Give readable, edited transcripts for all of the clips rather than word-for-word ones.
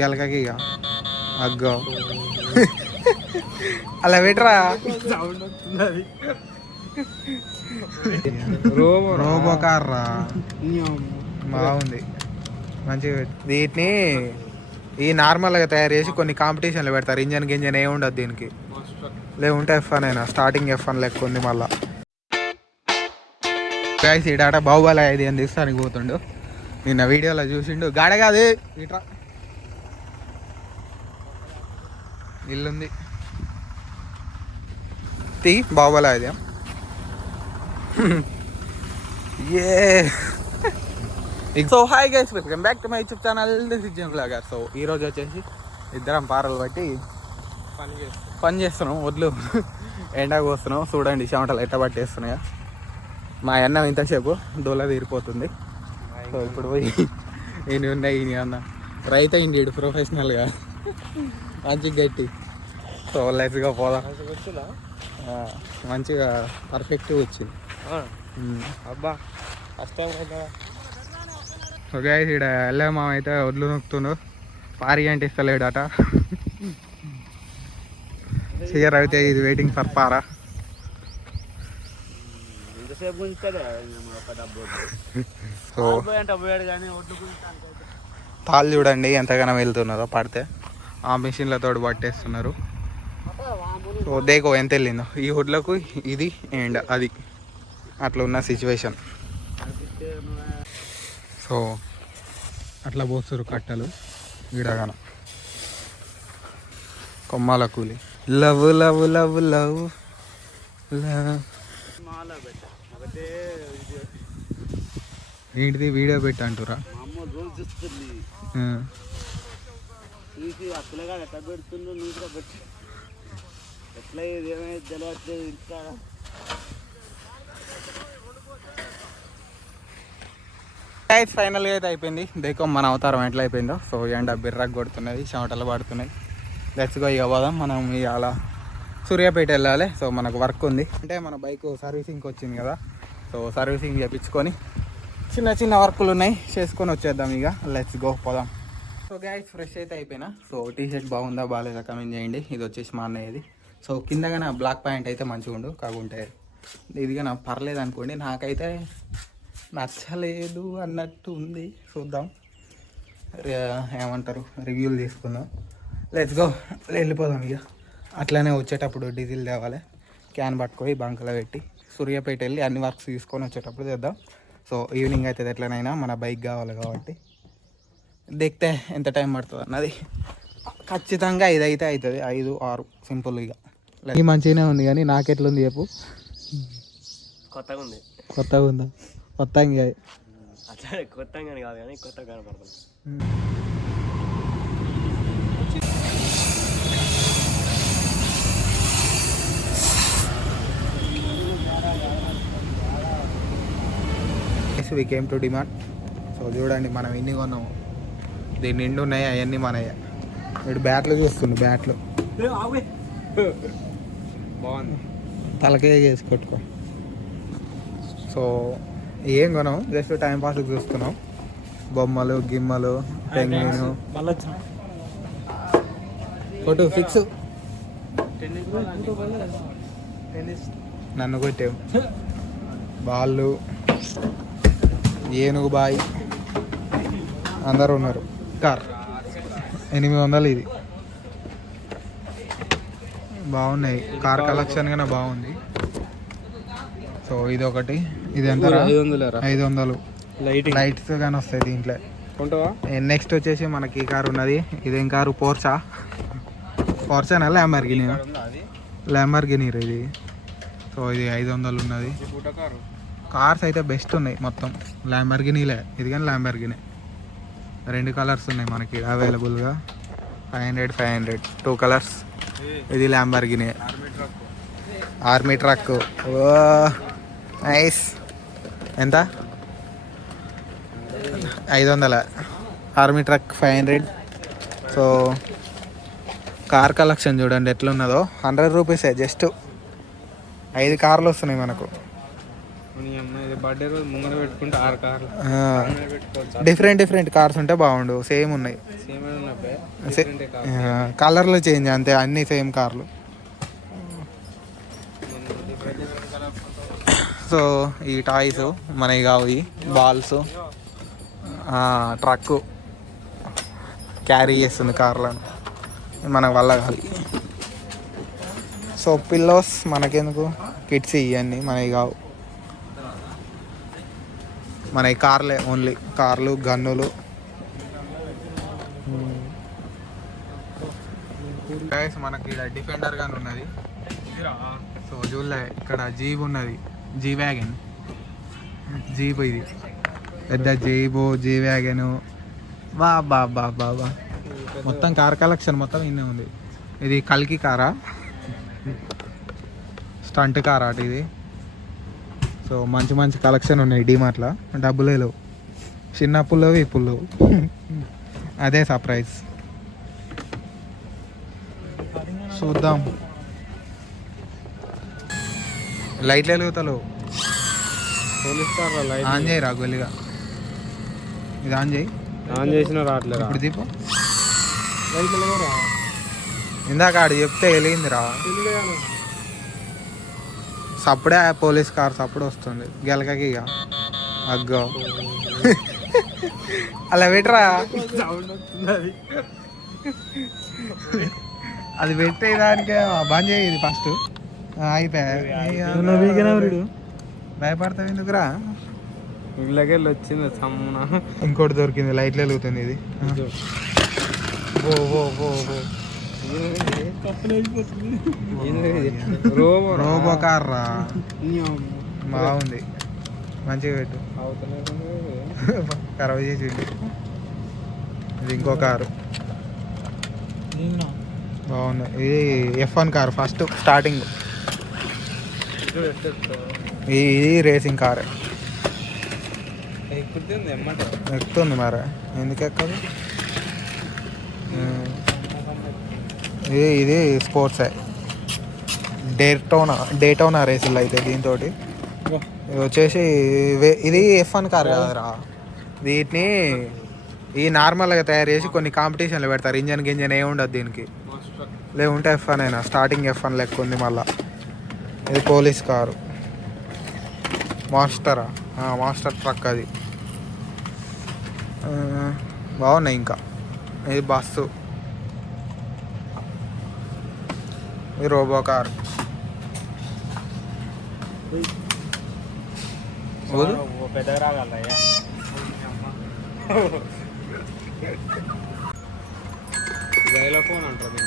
గెలకకి ఇక అగ్గో అలా పెట్టరా. రోబో కార్ రా, బాగుంది మంచిగా. వీటిని ఈ నార్మల్గా తయారు చేసి కొన్ని కాంపిటీషన్లు పెడతారు. ఇంజన్ గింజన్ ఏమి ఉండదు దీనికి, లేకుంటే F1 అయినా స్టార్టింగ్ F1 లెక్క ఉంది. మళ్ళా గైస్ ఈ డాటా బాహుబలి ఇది అని తీస్తానికి పోతుండు. నిన్న వీడియోలో చూసిండు. గాడ కాదు ఇట్రా, ఇల్లుంది తీ బాహుబలి ఇది. So hi guys, welcome back to my YouTube channel this is gym vlogger. So ఈరోజు వచ్చేసి ఇద్దరం పారలు బట్టి పని చేస్తున్నాం. వడ్లు ఎండకు వస్తున్నాం. చూడండి చెమటలు ఎట్ట పట్టేస్తున్నాయా. మా అన్నం ఇంతసేపు దోల తీరిపోతుంది. సో ఇప్పుడు పోయి ఈయన ఉన్నాయి, ఈయన అన్న రైతు అయింది ప్రొఫెషనల్గా మంచిగా గట్టి. సో లెట్స్గా పోదాం. మంచిగా పర్ఫెక్ట్గా వచ్చింది. అబ్బా ఫస్ట్ టైం కదా. సో గైస్ ఇక్కడ వెళ్ళే మామ అయితే వడ్లు నొక్కుతుండు. పారి అంటే ఇస్తలేడట. సిఆర్ అయితే ఇది వెయిటింగ్ ఫర్ పారా. సో తాళ్ళు చూడండి ఎంతగానో వెళ్తున్నారో. పడితే ఆ మిషన్లతో పట్టేస్తున్నారు. సో దేకో ఎంత వెళ్ళిందో ఈ వడ్లకు, ఇది అండ్ అది అట్లా ఉన్న సిచ్యువేషన్. సో అట్లా పోస్తారు కట్టలు ఈడగాన. కొమ్మాల కూలి. Love love love love love. ఏంటిది వీడియో పెట్టి అంటురా. ఫైనల్గా అయితే అయిపోయింది. దేకో మన అవతారం ఎట్లా అయిపోయిందో. సో ఎండ బిర్రకు కొడుతున్నది, చెమటలు పడుతున్నాయి. లెట్స్ గో ఇక పోదాం. మనం అలా సూర్యాపేట వెళ్ళాలి. సో మనకు వర్క్ ఉంది. అంటే మన బైక్ సర్వీసింగ్కి వచ్చింది కదా. సో సర్వీసింగ్ చేయించుకొని చిన్న చిన్న వర్కులు ఉన్నాయి, చేసుకొని వచ్చేద్దాం. ఇక లెట్స్ గో పోదాం. సో గైస్ ఫ్రెష్ అయితే అయిపోయినా. సో టీ షర్ట్ బాగుందా బాగాలేదా కమెంట్ చేయండి. ఇది వచ్చేసి మా అన్నయ్యది. సో కిందగా నా బ్లాక్ ప్యాంట్ అయితే మంచిగా ఉండు, కాకుంటే ఇదిగా నాకు పర్లేదు అనుకోండి. నాకైతే నచ్చలేదు అన్నట్టు ఉంది. చూద్దాం, ఏమంటారు, రివ్యూలు తీసుకుందాం. లెట్స్ గో వెళ్ళిపోదాం. ఇక అట్లానే వచ్చేటప్పుడు డీజిల్ తేవాలి. క్యాన్ పట్టుకొని బంకులో పెట్టి సూర్యాపేట వెళ్ళి అన్ని వర్క్స్ తీసుకొని వచ్చేటప్పుడు చేద్దాం. సో ఈవినింగ్ అవుతుంది ఎట్లనైనా, మన బైక్ కావాలి కాబట్టి. దిగితే ఎంత టైం పడుతుంది అన్నది ఖచ్చితంగా 5 అయితే అవుతుంది, 5, 6 సింపుల్గా. ఈ మంచిగానే ఉంది కానీ నాకెట్లుంది చెప్పు. కొత్తగా ఉంది. కొత్తగా ఉందా? కొత్తగా కొత్తగా కాదు కానీ కొత్తగా కనపడుతుంది. We came to DMart. So చూడండి మనం ఎన్ని కొన్నాము. దీన్ని నిండు ఉన్నాయి, అవన్నీ మనయ్య. వీడు బ్యాట్లు చూస్తుండు. బ్యాట్లు బాగుంది, తలకే వేసుకొట్టుకో. సో ఏం కొనాం, జస్ట్ టైం పాస్కి చూస్తున్నాం. బొమ్మలు గిమ్మలు పెంగ్విను ఫోటో ఫిక్స్. నన్ను కొట్టావు. బాళ్ళు, ఏనుగు బాయ్ అందరూ ఉన్నారు. కార్ 800 ఇది. బాగున్నాయి కార్ కలెక్షన్ గానే బాగుంది. సో ఇది ఒకటి, ఇది ఎంత? 500 లైట్స్ కానీ వస్తాయి దీంట్లో. నెక్స్ట్ వచ్చేసి మనకి ఈ కారు ఉన్నది. ఇదేం కారు? పోర్షా ల్యాంబర్గినీ ఇది. సో ఇది 500 ఉన్నది. కార్స్ అయితే బెస్ట్ ఉన్నాయి మొత్తం. ల్యాంబర్గినీలే ఇది, కానీ ల్యాంబర్గినీ 2 కలర్స్ ఉన్నాయి మనకి అవైలబుల్గా. 500 2 కలర్స్. ఇది ల్యాంబర్గినీ ఆర్మీ ట్రక్. ఓ నైస్. ఎంత? 500 army truck 500. So car collection చూడండి ఎట్లున్నదో. 100 రూపీసే జస్ట్. 5 కార్లు వస్తున్నాయి మనకు. బర్త్డే రోజు ముంగర పెట్టుకుంటే 6 కార్లు పెట్టుకోవచ్చు. డిఫరెంట్ కార్స్ ఉంటే బాగుండు. సేమ్ ఉన్నాయి, కలర్లు చేంజ్ అంతే, అన్నీ సేమ్ కార్లు. సో ఈ టాయ్స్ మనకి కావు, బాల్స్, ట్రక్కు క్యారీ చేస్తుంది కార్లను, మనకు వల్ల కాదు. సో పిల్లోస్ మనకెందుకు, కిడ్స్ ఇవన్నీ మనకి కావు, మన కార్లే ఓన్లీ, కార్లు, గన్నులు. మనకి ఇలా డిఫెండర్ గాని ఉన్నది. సో చూడలే, ఇక్కడ జీప్ ఉన్నది, జీ వ్యాగన్, జీప్ ఇది పెద్ద జీపు, జీ వ్యాగన్. బా బా బా బా బా మొత్తం కార్ కలెక్షన్ మొత్తం ఇన్నే ఉంది. ఇది కల్కి కారా, స్టంట్ కార్ అటు ఇది. సో మంచి మంచి కలెక్షన్ ఉన్నాయి డీమార్ట్లో, డబ్బులే లేవు, చిన్న పుల్లు పుల్లు అదే సర్ప్రైజ్. చూద్దాం. లైట్లు వెలుగుతలేవు, ఆన్ చేయి రా గొల్లిగా, ఇది ఆన్ చేయి. ఆన్ చేసిన రావట్లేదు ఇప్పుడు దీపం ఇందాక ఆడు చెప్తే వెలిగిందిరా. సప్పుడే పోలీస్ కార్ సప్పుడు వస్తుంది గెలకకి, ఇక అగ్గో అలా పెట్టరా, అది పెట్టే దానికే బంద్ చేయి ఫస్ట్. అయిపోయా, భయపడతావు ఎందుకురా. ఇళ్ళకెళ్ళి వచ్చింది సమ్మున. ఇంకోటి దొరికింది, లైట్లు వెలుగుతుంది. ఇది రోబో కార్ రా, బాగుంది, మంచిగా పెట్టు, ఖరాబ్ చేసి. ఇది ఇంకో కారు బాగుంది, ఇది F1 కార్, ఫస్ట్ స్టార్టింగ్. ఇది రేసింగ్ కార్, ఎక్కుతుంది మరి, ఎందుకు ఎక్కదు. ఇది స్పోర్ట్స్, డేటోనా రేసులు అయితే దీంతో. ఇది వచ్చేసి ఇది F1 కార్ కదరా, వీటిని ఈ నార్మల్గా తయారు చేసి కొన్ని కాంపిటీషన్లు పెడతారు. ఇంజన్ ఏమి ఉండదు దీనికి, లేకుంటే F1 అయినా, స్టార్టింగ్ F1 లెక్క ఉంది. మళ్ళా ఇది పోలీస్ కారు, మాస్టర్ ట్రక్ అది. బాగున్నాయి. ఇంకా ఇది బస్సు, ఇది రోబో కార్. జైలోఫోన్ అంటారు.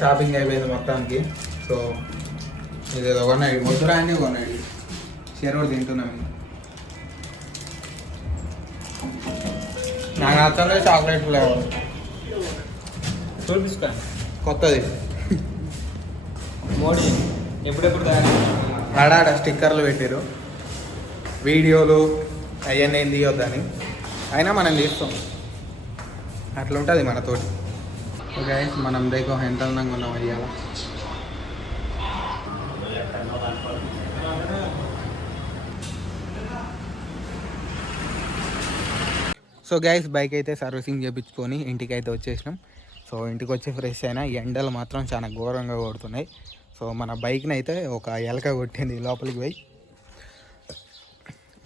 షాపింగ్ అయిపోయింది మొత్తానికి. సో ఇది కొన్నాయి, ముద్దురా అన్నీ కొన్నాయి. చెరువు తింటున్నాం. నాకు నచ్చలే చాక్లెట్ ఫ్లేవర్, కొత్తది మోడీ ఎప్పుడెప్పుడు ఆడాడ స్టిక్కర్లు పెట్టారు, వీడియోలు అవన్నీ ఏం తీయొద్దని, అయినా మనం తీస్తాం, అట్లా ఉంటుంది మనతోటి. ఓకే మనం దేకో ఎంత అందంగా ఉన్నాం అయ్యాల. సో గైస్ బైక్ అయితే సర్వీసింగ్ చేయించుకొని ఇంటికి అయితే వచ్చేసినాం. సో ఇంటికి వచ్చి ఫ్రెష్ అయినా, ఎండలు మాత్రం చాలా ఘోరంగా కొడుతున్నాయి. సో మన బైక్ని అయితే ఒక ఎలక కొట్టింది లోపలికి పోయి.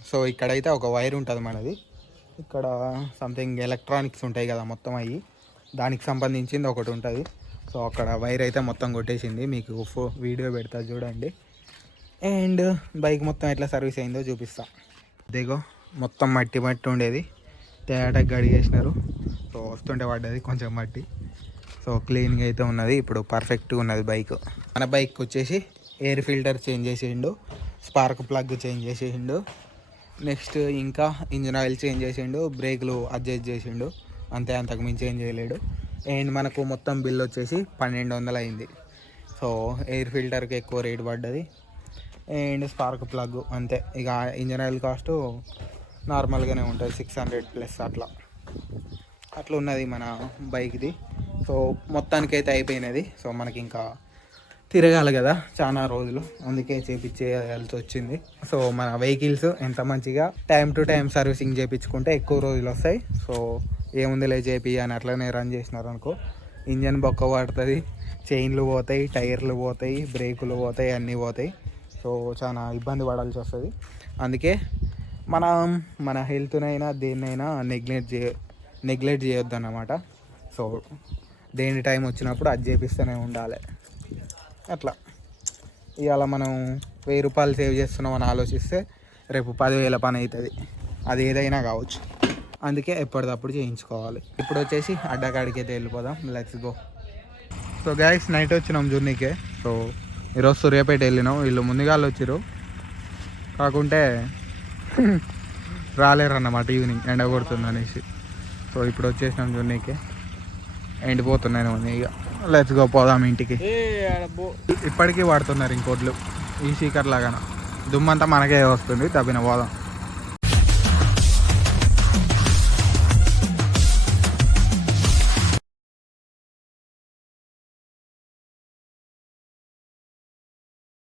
సో ఇక్కడైతే ఒక వైర్ ఉంటుంది మనది, ఇక్కడ సంథింగ్ ఎలక్ట్రానిక్స్ ఉంటాయి కదా మొత్తం, అవి దానికి సంబంధించింది ఒకటి ఉంటుంది. సో అక్కడ వైర్ అయితే మొత్తం కొట్టేసింది, మీకు వీడియో పెడతా చూడండి. అండ్ బైక్ మొత్తం ఎట్లా సర్వీస్ అయిందో చూపిస్తా. దిగో మొత్తం మట్టి ఉండేది, తేటకి గడిగేసినారు. సో వస్తుంటే పడ్డది కొంచెం మట్టి. సో క్లీన్గా అయితే ఉన్నది, ఇప్పుడు పర్ఫెక్ట్గా ఉన్నది బైక్. మన బైక్ వచ్చేసి ఎయిర్ ఫిల్టర్ చేంజ్ చేసిండు, స్పార్క్ ప్లగ్ చేంజ్ చేసిండు, నెక్స్ట్ ఇంకా ఇంజిన్ ఆయిల్ చేంజ్ చేసిండు, బ్రేకులు అడ్జస్ట్ చేసిండు, అంతే, అంతకు మించి ఏం చేయలేడు. అండ్ మనకు మొత్తం బిల్ వచ్చేసి 1200 అయింది. సో ఎయిర్ ఫిల్టర్కి ఎక్కువ రేట్ పడ్డది, అండ్ స్పార్క్ ప్లగ్ అంతే. ఇక ఇంజిన్ ఆయిల్ కాస్ట్ నార్మల్గానే ఉంటుంది, 600 ప్లస్ అట్లా ఉన్నది మన బైక్ది. సో మొత్తానికైతే అయిపోయినది. సో మనకి ఇంకా తిరగాలి కదా చాలా రోజులు, అందుకే చేపించేయాల్సి వచ్చింది. సో మన వెహికల్స్ ఎంత మంచిగా టైం టు టైం సర్వీసింగ్ చేయించుకుంటే ఎక్కువ రోజులు వస్తాయి. సో ఏముందిలే చేపి అని అట్లనే రన్ చేసినారు అనుకో, ఇంజన్ బొక్క పడుతుంది, చైన్లు పోతాయి, టైర్లు పోతాయి, బ్రేకులు పోతాయి, అన్నీ పోతాయి. సో చాలా ఇబ్బంది పడాల్సి వస్తుంది. అందుకే మన హెల్త్నైనా దేన్నైనా నెగ్లెక్ట్ చేయొద్దు అన్నమాట. సో దేని టైం వచ్చినప్పుడు అది చేపిస్తూనే ఉండాలి. అట్లా ఇవాళ మనం 1000 రూపాయలు సేవ్ చేస్తున్నామని ఆలోచిస్తే రేపు 10,000 పని అవుతుంది. అది ఏదైనా కావచ్చు. అందుకే ఎప్పటికప్పుడు చేయించుకోవాలి. ఇప్పుడు వచ్చేసి అడ్డకాడికి అయితే వెళ్ళిపోదాం. Let's go. So guys night వచ్చినాం జర్నీకే. సో ఈరోజు సూర్యాపేట వెళ్ళినాం. వీళ్ళు ముందుగాళ్ళు వచ్చిర్రు, కాకుంటే రాలేరన్నమాట. ఈవినింగ్ ఎండ కొడుతుంది అనేసి. సో ఇప్పుడు వచ్చేసినాం జర్నీకే. ఎండిపోతున్నాను ఇక. లెట్స్ గో, పోదాం ఇంటికి. ఇప్పటికీ వాడుతున్నారు ఇంకోట్లు ఈ స్పీకర్ లాగా. దుమ్మంతా మనకే వస్తుంది, తప్పిన పోదాం.